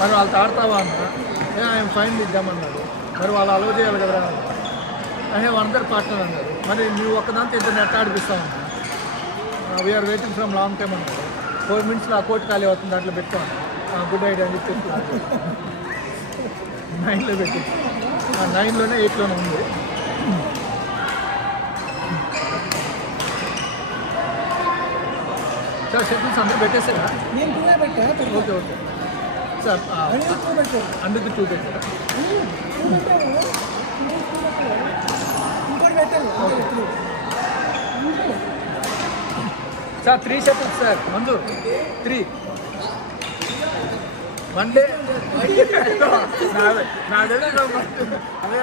మరి వాళ్ళతో ఆడతావా అన్న ఆయన ఫైన్ ఇద్దామన్నాడు. మరి వాళ్ళు అలవ్ చేయాలి కదా అదే అందరు పార్ట్నర్ అన్నారు. మరి నువ్వు ఒక్కదాంతో ఇద్దరు నెట్ ఆడిపిస్తామన్నా. We are waiting from long time అన్నారు. 4 minutesలో ఆ కోర్టు ఖాళీ అవుతుంది, దాంట్లో పెట్టుకోండి. గుడ్ ఐడియా అని చెప్పి 9లో పెట్టి 9లోనే 8లోనే ఉంది. సార్ షెడ్యూల్స్ అందరూ పెట్టేసారా? Okay okay sir. అందుకు 2 పెట్టారా? Sir 3 schedules sir Manzoor 3 Monday. అదే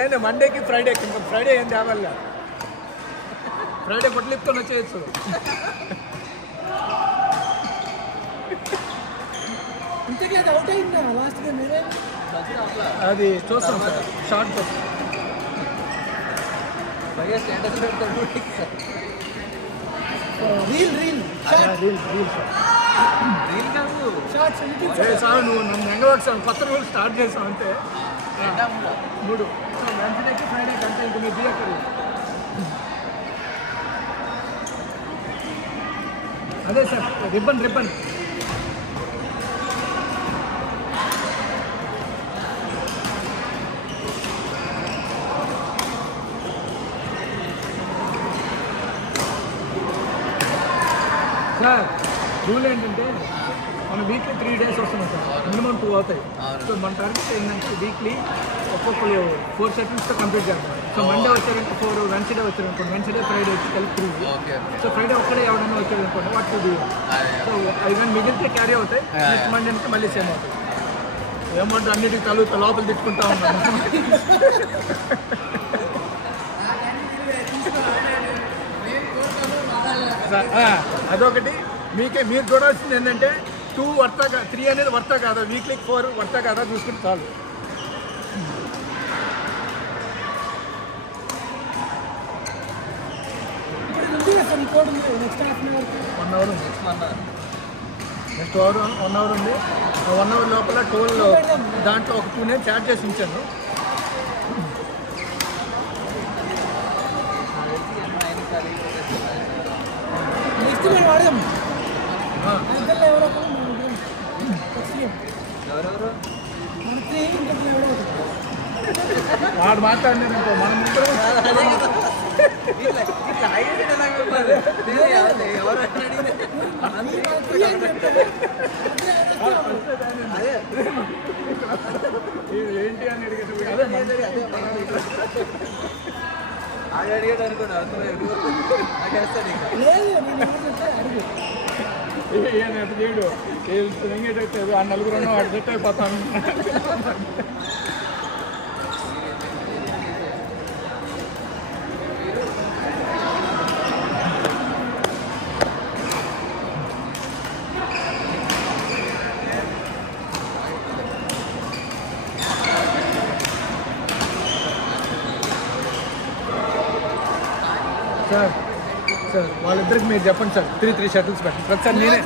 ఏంటి మండేకి ఫ్రైడేకి ఇంకా ఫ్రైడే ఏం తేవాలి? ఫ్రైడే పొట్లిప్కొని వచ్చేయచ్చు. అది చూస్తాం సార్ షార్ట్ చూస్తాం. సార్ నువ్వు నన్ను ఎంగవాక్సాను. కొత్త రూల్ స్టార్ట్ చేసావు అంటే 3 వెన్స్డేకి ఫ్రైడేకి అంటే ఇంక మీరు దిగక్కరు. అదే సార్ రిబ్బన్ సార్. రూల్ ఏంటంటే మన వీక్లీ 3 days వస్తున్నాం సార్, మినిమం 2 అవుతాయి. సో మన టార్గెట్ ఏంటంటే వీక్లీ ఒక్కొక్కరు 4 సెషన్స్తో కంప్లీట్ చేస్తాం. సో మండే వచ్చారంటే 4, వెన్స్డే వచ్చారనుకోండి, వెన్స్డే ఫ్రైడే వచ్చి కలిపి 3. సో ఫ్రైడే ఒక్కడే ఎవరైనా వచ్చారనుకోండి వాట్ టు డూ. సో ఇవన్నీ మిగిలితే క్యారీ అవుతాయి. నెక్స్ట్ మండే నుంచి మళ్ళీ సేమ్ అవుతాయి. ఏమంటే అన్నిటికీ తలుపు లోపల తిట్టుకుంటా ఉన్నాను. అదొకటి. మీరు చూడాల్సింది ఏంటంటే 2 వర్తా 3 అనేది వర్తా కాదా, వీక్లీ 4 వర్తా కాదా చూసుకుంటే చాలు. నెక్స్ట్ 1 hour ఉంది. 1 hour లోపల టోల్ దాంట్లో ఒక 2 names యాడ్ చేసి ఉంచాను. వాడు మాట్లాడినారు ఇంకో మనం ఏంటి అని అడిగాడు అనుకోండి. చేయడు ఎంగేటైతే ఆ నలుగురు వాడు సెట్ అయిపోతాను. సార్ వాళ్ళిద్దరికి మీరు చెప్పండి సార్ 3 షటిల్స్ పెట్టండి. ప్రతిసారి నేనే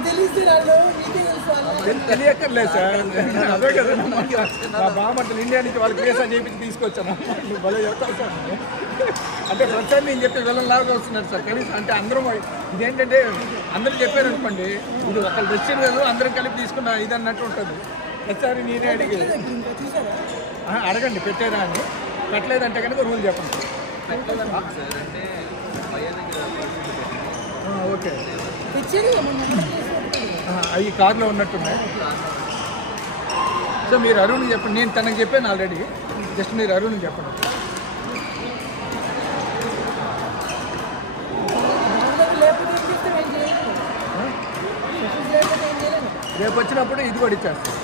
తెలియక్కర్లేదు సార్. అదే కదా మా బామర్తలు ఇండియా నుంచి వాళ్ళకి కేసా చేయించి తీసుకొచ్చాను. భలే చెప్తాను సార్. అంటే ప్రతిసారి నేను చెప్పే వెళ్ళలాగా వస్తున్నారు సార్. కనీసం అంటే అందరం ఇదేంటంటే అందరూ చెప్పారు అనుకోండి, ఇది ఒకళ్ళు తెచ్చిన లేదు అందరం కలిపి తీసుకున్న ఇది అన్నట్టు ఉంటుంది. ప్రతిసారి నేనే అడిగి అడగండి పెట్టారా అని. పెట్టలేదంటే కనుక రూల్ చెప్పండి. ఓకే అవి కార్లో ఉన్నట్టున్నాయి. సో మీరు అరుణ్కి చెప్పండి. నేను తనకు చెప్పాను ఆల్రెడీ. జస్ట్ మీరు అరుణ్కి చెప్పండి. రేపు వచ్చినప్పుడు ఇది కూడా ఇచ్చేస్తాను.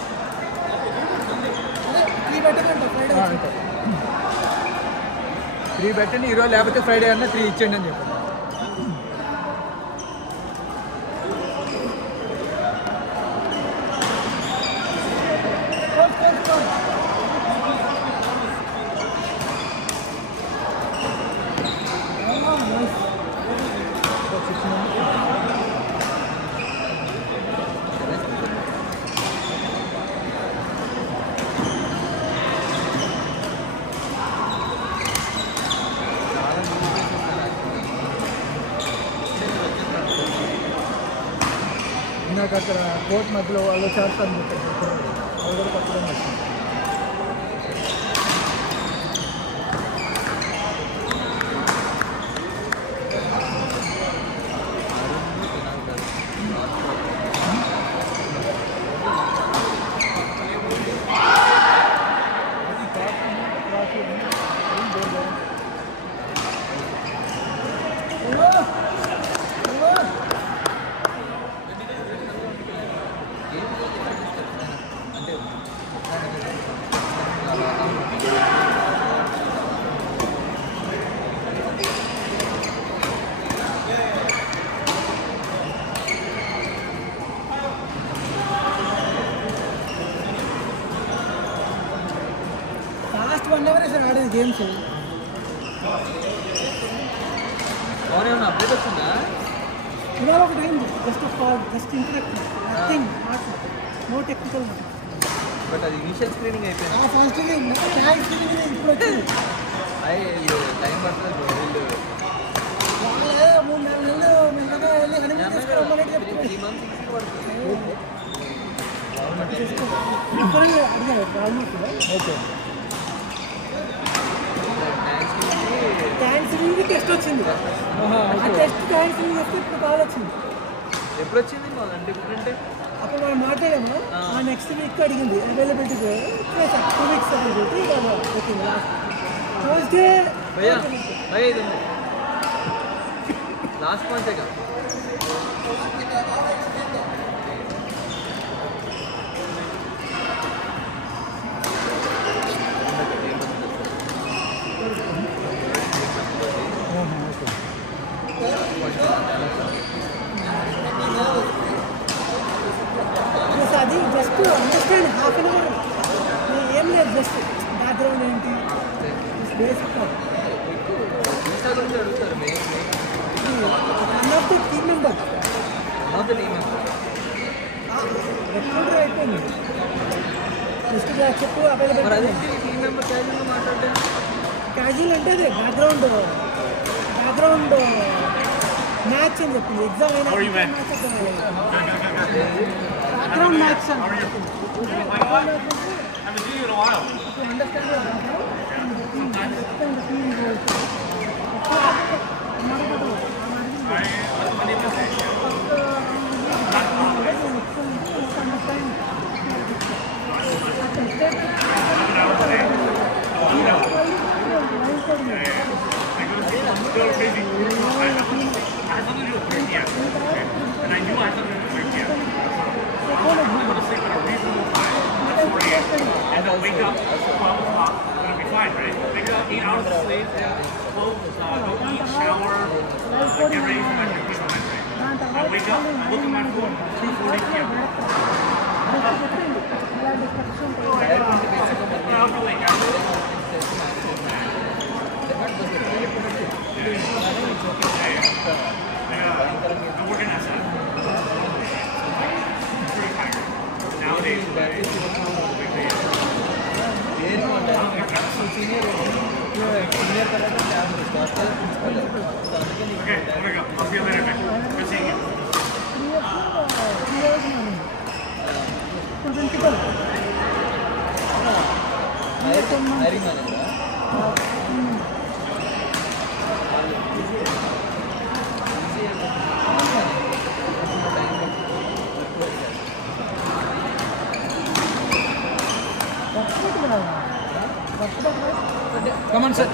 3 పెట్టండి ఈరోజు, లేకపోతే ఫ్రైడే అన్నా 3 ఇచ్చేయండి అని చెప్పండి. మనకు అక్కడ కోర్ట్ మధ్యలో వాళ్ళు చేస్తారని చెప్పారు. అది కూడా తప్పకుండా వచ్చింది. లాస్ట్ 1 hour సార్ ఆడేది గేమ్స్. అప్డేట్ వచ్చిందా? ఇవాళ ఒక time just call, just interact, nothing, no technical. But అది ఇనిషియల్ స్క్రీనింగ్ అయిపోయింది. ఫస్ట్ ట్యాంక్ స్క్రీనింగ్ ఇప్పుడు వచ్చింది. టైం పడుతుంది. వాళ్ళే 3-4 నెలలు మిగతా వెళ్ళి హనీమూన్ చేసుకోమని చెప్తున్నారు. 3 months పడుతుంది. అడిగారు almost. Okay, tank screening test వచ్చింది. ఆ టెస్ట్ ట్యాంక్ స్క్రీనింగ్ వస్తే ఇప్పుడు కాల్ వచ్చింది. ఎప్పుడు వచ్చింది అంటే ఇప్పుడంటే అప్పుడు మనం మాట్లాడాము. ఆ నెక్స్ట్ వీక్ అడిగింది అవైలబిలిటీ 2 weeks అడిగింది. ఓకే, థర్స్డే ఇది లాస్ట్ మంత్ కదా. అది just understand half an hour ఏం లేదు, జస్ట్ బ్యాక్గ్రౌండ్ ఏంటి బేసిక్. అడుగుతారు one of the team member recruiter అయిపోయింది. జస్ట్ చెప్పు అవైలబుల్. టీమ్ మెంబర్ క్యాజువల్గా మాట్లాడలేదు. క్యాజువల్ అంటే అదే బ్యాక్గ్రౌండ్ మ్యాచ్ అని చెప్పింది. ఎగ్జామ్ అయినా బ్యాక్గ్రౌండ్ మ్యాచ్ అని And they'll wake up at 12 o'clock. It'll be fine, right? They get 8 hours of sleep, go eat, shower, get ready for my computer Wednesday. I wake up, I look at my phone, 2:40 p.m. I'll be late, guys. I'm working at 7. Pretty tired. Nowadays, senior okay, I'm gonna go. I'll see you later, man. Good seeing you. Hiring మేనేజరా? Come on sir.